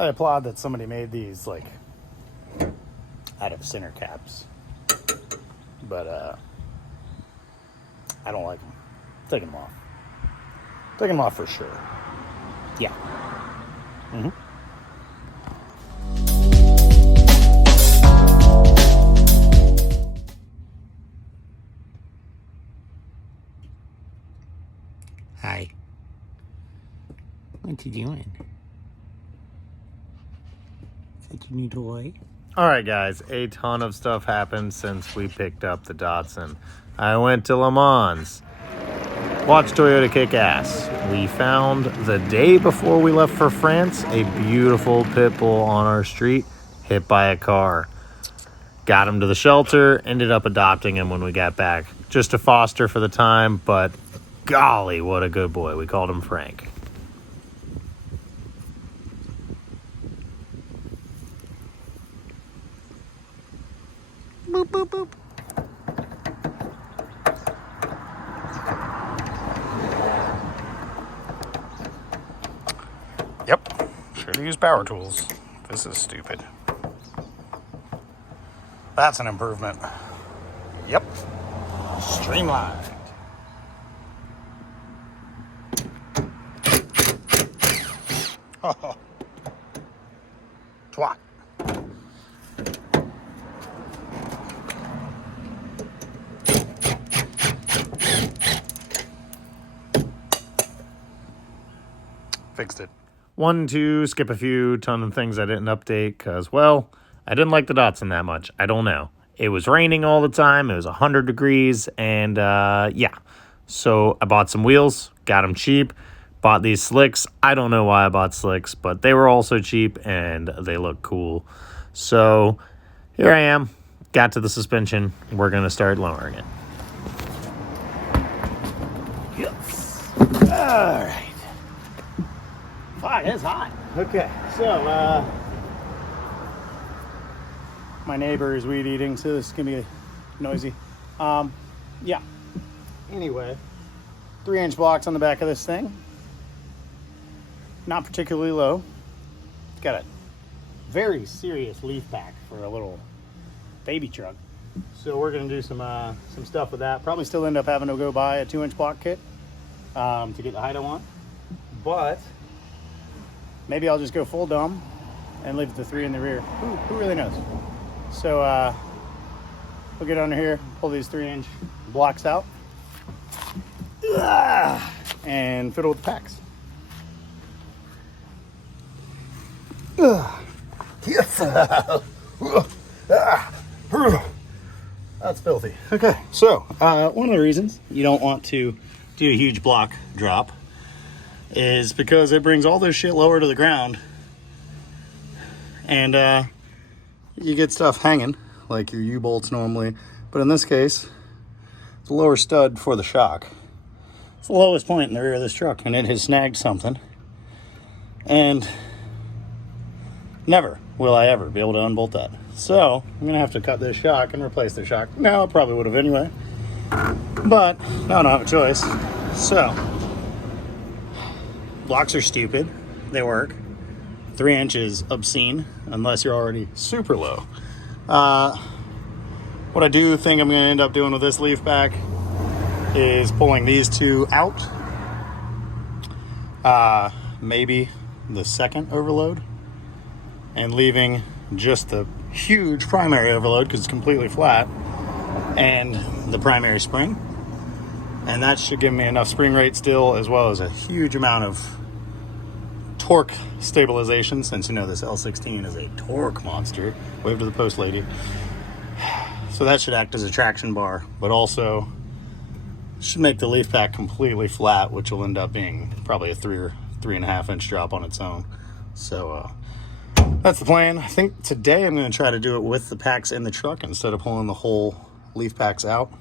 I applaud that somebody made these like out of center caps, but I don't like them. Taking them off. Taking them off for sure. Yeah. Hi. What you doing? Is that your new toy? Alright guys, a ton of stuff happened since we picked up the Datsun. I went to Le Mans. Watched Toyota kick ass. We found, the day before we left for France, a beautiful pit bull on our street, hit by a car. Got him to the shelter, ended up adopting him when we got back. Just a foster for the time, but golly, what a good boy. We called him Frank. Boop, boop, boop. Yep, should have used power tools. This is stupid. That's an improvement. Yep, streamlined. Oh, twat. Fixed it. 1, 2, skip a few, ton of things I didn't update because, well, I didn't like the Datsun that much. I don't know. It was raining all the time. It was 100 degrees, and yeah. So I bought some wheels, got them cheap, bought these slicks. I don't know why I bought slicks, but they were also cheap, and they look cool. So here I am. Got to the suspension. We're going to start lowering it. Yes. All right. Fuck, it's hot. Okay, so, my neighbor is weed eating, so this is gonna be noisy. Yeah. Anyway, 3-inch blocks on the back of this thing. Not particularly low. It's got a very serious leaf pack for a little baby truck. So we're gonna do some stuff with that. Probably still end up having to go buy a 2-inch block kit to get the height I want. But maybe I'll just go full dumb and leave the 3 in the rear. Who really knows? So we'll get under here, pull these 3-inch blocks out, and fiddle with the packs. Yes. That's filthy. Okay, so one of the reasons you don't want to do a huge block drop is because it brings all this shit lower to the ground, and you get stuff hanging like your U-bolts normally, but in this case it's a lower stud for the shock. It's the lowest point in the rear of this truck, and it has snagged something, and never will I ever be able to unbolt that. So I'm gonna have to cut this shock and replace the shock. Now I probably would have anyway, but I don't have a choice. So blocks are stupid. They work. 3 inches obscene unless you're already super low. What I do think I'm going to end up doing with this leaf pack is pulling these two out. Maybe the second overload, and leaving just the huge primary overload because it's completely flat, and the primary spring. And that should give me enough spring rate still, as well as a huge amount of torque stabilization, since you know this L16 is a torque monster. Wave to the post lady. So that should act as a traction bar, but also should make the leaf pack completely flat, which will end up being probably a 3 or 3.5 inch drop on its own. So that's the plan. I think today I'm going to try to do it with the packs in the truck instead of pulling the whole leaf packs out.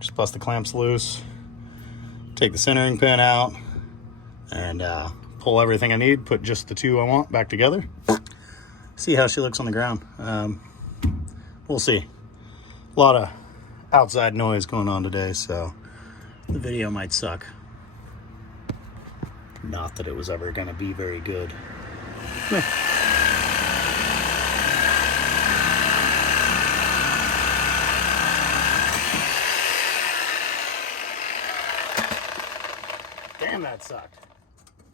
Just bust the clamps loose, take the centering pin out, and pull everything I need, put just the 2 I want back together. See how she looks on the ground. We'll see. A lot of outside noise going on today, so the video might suck. Not that it was ever going to be very good. Damn, that sucked.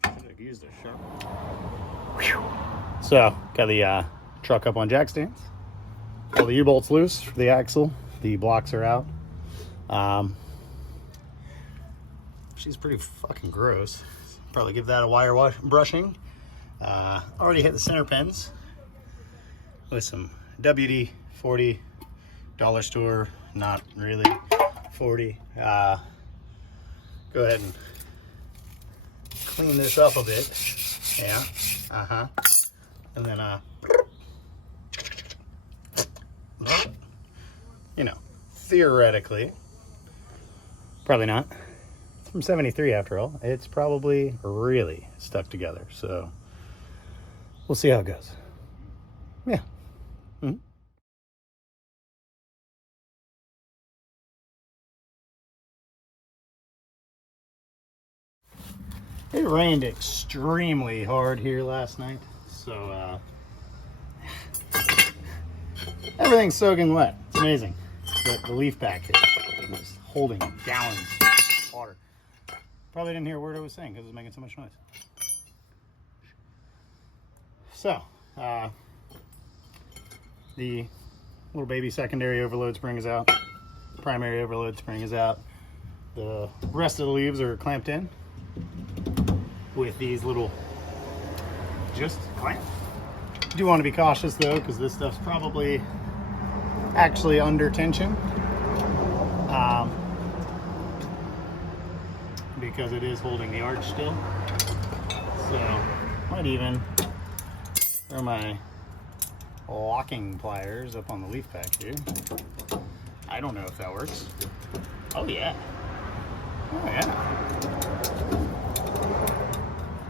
Should have used a sharp. So, got the truck up on jack stands. All the U-bolts loose for the axle. The blocks are out. She's pretty fucking gross. Probably give that a wire brushing. Already hit the center pins with some WD-40 dollar store, not really 40. Go ahead and clean this up a bit. Yeah. And then you know, theoretically, probably not. It's from 73 after all. It's probably really stuck together. So we'll see how it goes. Yeah. It rained extremely hard here last night, so everything's soaking wet. It's amazing. The leaf pack is holding gallons of water. Probably didn't hear a word I was saying because it was making so much noise. So, the little baby secondary overload spring is out. Primary overload spring is out. The rest of the leaves are clamped in with these little just clamp. Do want to be cautious though, because this stuff's probably actually under tension, because it is holding the arch still. So might even throw my locking pliers up on the leaf pack here. I don't know if that works. Oh yeah. Oh yeah.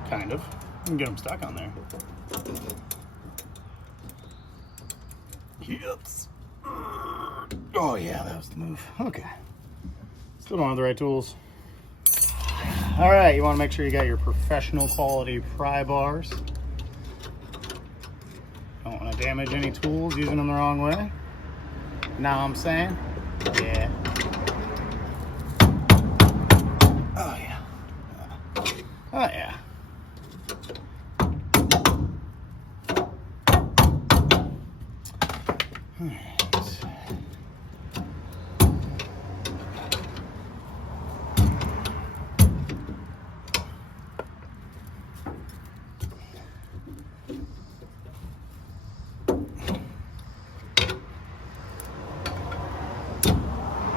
Kind of. You can get them stuck on there. Yips. Oh yeah, that was the move. Okay. Still don't have the right tools. All right, you want to make sure you got your professional quality pry bars. Don't want to damage any tools using them the wrong way. Know what I'm saying? Yeah. Oh yeah. Oh yeah.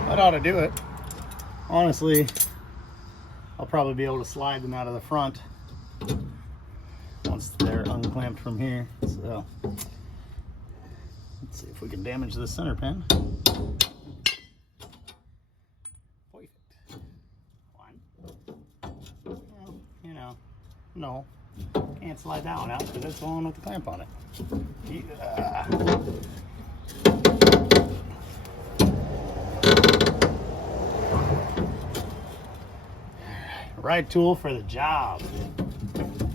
That ought to do it. Honestly, I'll probably be able to slide them out of the front once they're unclamped from here. So let's see if we can damage the center pin. Perfect. One. Well, you know, no, can't slide that one out because it's the one with the clamp on it. Yeah. Right tool for the job.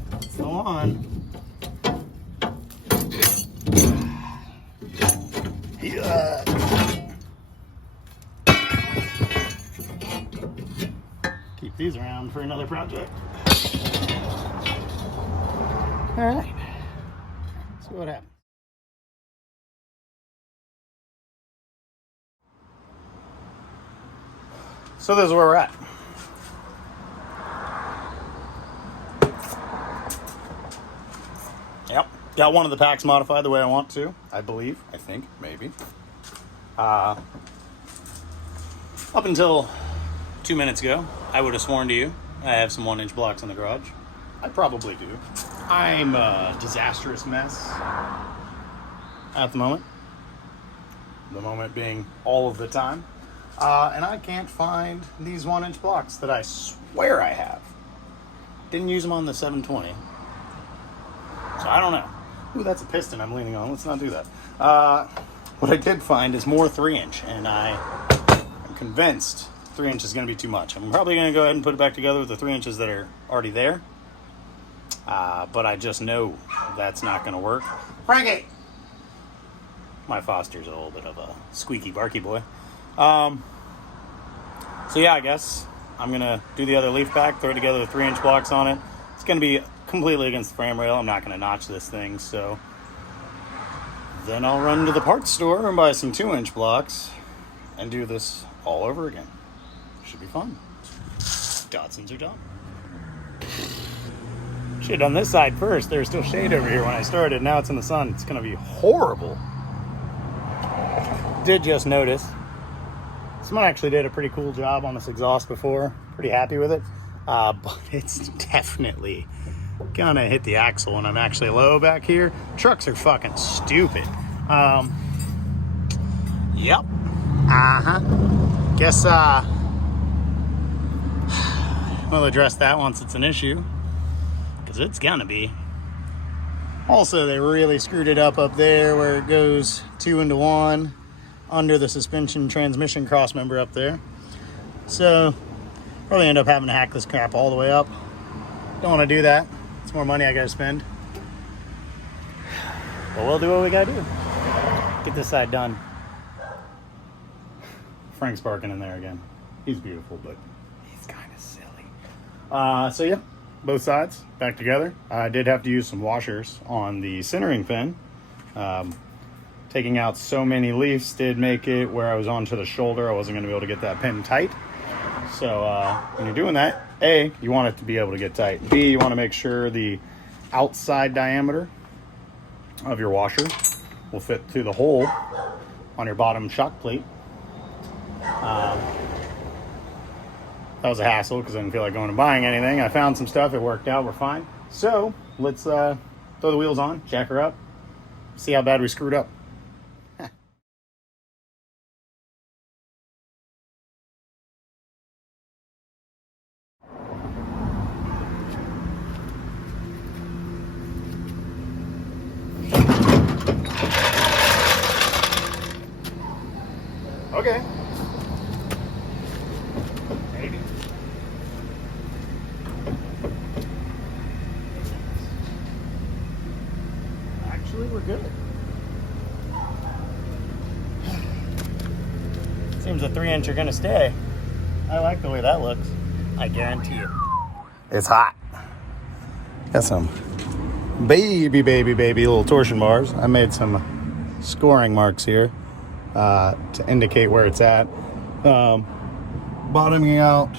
That's the one. Yeah. Keep these around for another project. All right. Let's see what happens. So this is where we're at. Yep, got one of the packs modified the way I want to, I believe, I think, maybe. Up until 2 minutes ago, I would have sworn to you I have some 1-inch blocks in the garage. I probably do. I'm a disastrous mess at the moment. The moment being all of the time. And I can't find these 1-inch blocks that I swear I have. Didn't use them on the 720. So I don't know. Ooh, that's a piston I'm leaning on. Let's not do that. What I did find is more 3-inch, and I'm convinced 3 inch is going to be too much. I'm probably going to go ahead and put it back together with the 3 inches that are already there. But I just know that's not going to work. Frankie! My Foster's a little bit of a squeaky barky boy. So yeah, I guess I'm going to do the other leaf back, throw together the 3-inch blocks on it. It's going to be completely against the frame rail. I'm not going to notch this thing, so then I'll run to the parts store and buy some 2-inch blocks and do this all over again. Should be fun. Datsuns are done. Should have done this side first. There's still shade over here when I started. Now it's in the sun. It's going to be horrible. Did just notice someone actually did a pretty cool job on this exhaust before. Pretty happy with it. But it's definitely gonna hit the axle when I'm actually low back here. Trucks are fucking stupid. Yep. Guess we'll address that once it's an issue, because it's gonna be. Also, they really screwed it up there where it goes 2 into 1 under the suspension transmission cross member up there. So probably end up having to hack this crap all the way up. Don't want to do that. It's more money I gotta spend. But we'll do what we gotta do. Get this side done. Frank's barking in there again. He's beautiful, but he's kind of silly. So yeah, both sides back together. I did have to use some washers on the centering pin. Taking out so many leaves did make it where I was onto the shoulder. I wasn't going to be able to get that pin tight. So when you're doing that, A, you want it to be able to get tight. B, you want to make sure the outside diameter of your washer will fit through the hole on your bottom shock plate. That was a hassle because I didn't feel like going and buying anything. I found some stuff. It worked out. We're fine. So let's throw the wheels on, jack her up, see how bad we screwed up. Okay. Maybe. Actually, we're good. Seems the 3-inch are gonna stay. I like the way that looks. I guarantee you. It's hot. Got some baby little torsion bars. I made some scoring marks here to indicate where it's at. Bottoming out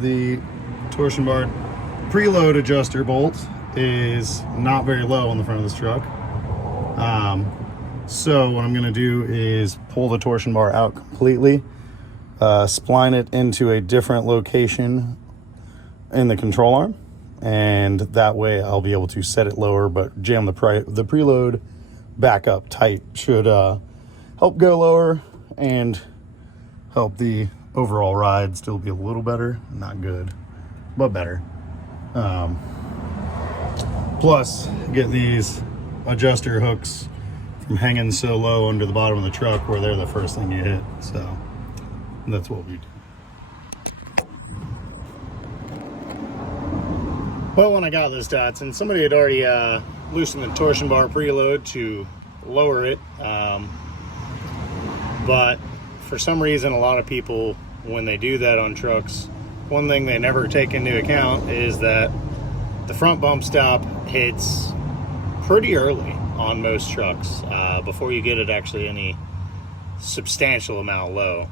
the torsion bar preload adjuster bolt is not very low on the front of this truck. So what I'm going to do is pull the torsion bar out completely, spline it into a different location in the control arm, and that way I'll be able to set it lower but jam the preload back up tight. Should help go lower and help the overall ride still be a little better. Not good, but better. Plus get these adjuster hooks from hanging so low under the bottom of the truck where they're the first thing you hit. So that's what we do. Well, when I got this Datsun, somebody had already loosened the torsion bar preload to lower it. But for some reason, a lot of people, when they do that on trucks, one thing they never take into account is that the front bump stop hits pretty early on most trucks before you get it actually any substantial amount low.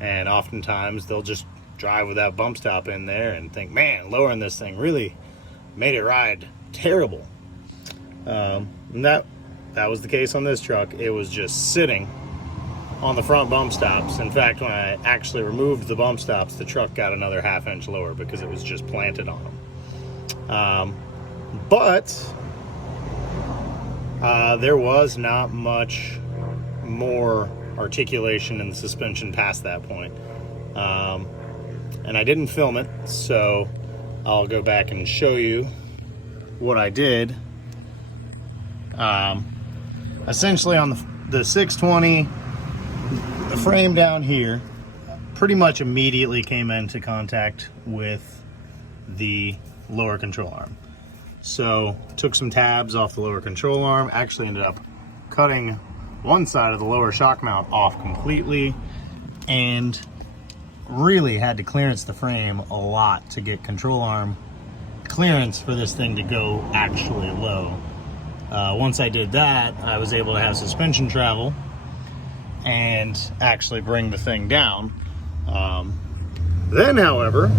And oftentimes they'll just drive with that bump stop in there and think, man, lowering this thing really made it ride terrible. And that was the case on this truck. It was just sitting on the front bump stops. In fact, when I actually removed the bump stops, the truck got another ½ inch lower because it was just planted on them. But there was not much more articulation in the suspension past that point. And I didn't film it, so I'll go back and show you what I did. Essentially on the 620, the frame down here pretty much immediately came into contact with the lower control arm. So took some tabs off the lower control arm, actually ended up cutting one side of the lower shock mount off completely, and really had to clearance the frame a lot to get control arm clearance for this thing to go actually low. Once I did that, I was able to have suspension travel and actually bring the thing down. Then, however,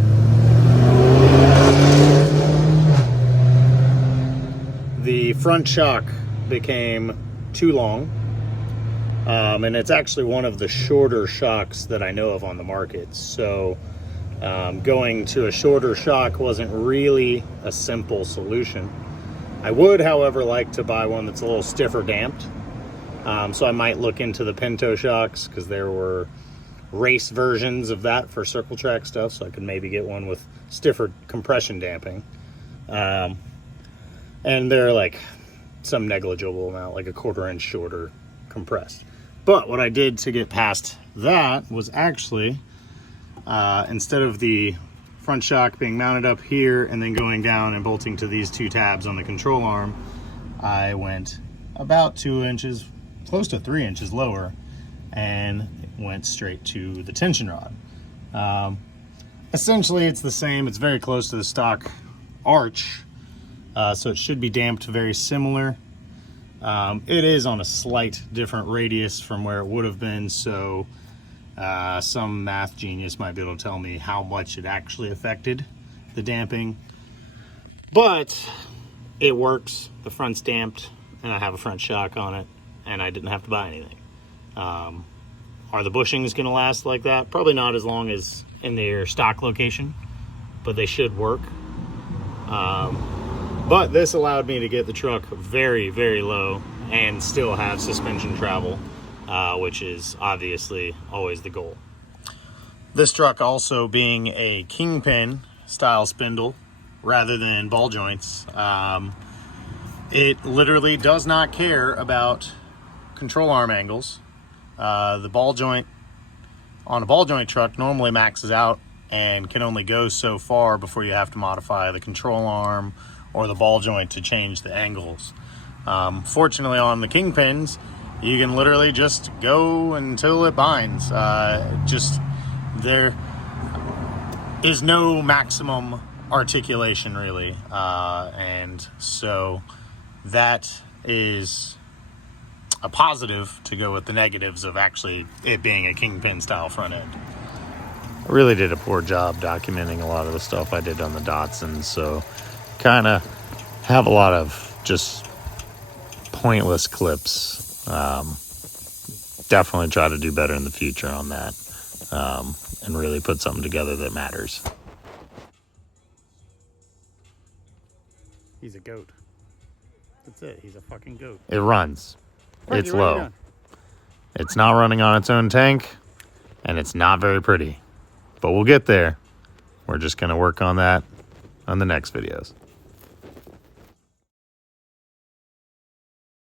the front shock became too long, and it's actually one of the shorter shocks that I know of on the market. So going to a shorter shock wasn't really a simple solution. I would, however, like to buy one that's a little stiffer damped. So I might look into the Pinto shocks, because there were race versions of that for circle track stuff, so I could maybe get one with stiffer compression damping. And they're like some negligible amount, like a 1/4 inch shorter compressed. But what I did to get past that was actually, instead of the front shock being mounted up here and then going down and bolting to these 2 tabs on the control arm, I went about 2 inches, close to 3 inches lower, and went straight to the tension rod. Essentially it's the same, it's very close to the stock arch, so it should be damped very similar. It is on a slight different radius from where it would have been, so some math genius might be able to tell me how much it actually affected the damping. But it works, the front's damped, and I have a front shock on it, and I didn't have to buy anything. Are the bushings going to last like that? Probably not as long as in their stock location, but they should work. But this allowed me to get the truck very, very low and still have suspension travel, which is obviously always the goal. This truck also being a kingpin style spindle rather than ball joints, it literally does not care about control arm angles. The ball joint on a ball joint truck normally maxes out and can only go so far before you have to modify the control arm or the ball joint to change the angles. Fortunately on the kingpins, you can literally just go until it binds. There is no maximum articulation really, and so that is a positive to go with the negatives of actually it being a kingpin style front end. I really did a poor job documenting a lot of the stuff I did on the Datsun, so kind of have a lot of just pointless clips. Definitely try to do better in the future on that, and really put something together that matters. He's a goat. That's it. He's a fucking goat. It runs. It's low. It's not running on its own tank, and it's not very pretty. But we'll get there. We're just going to work on that on the next videos.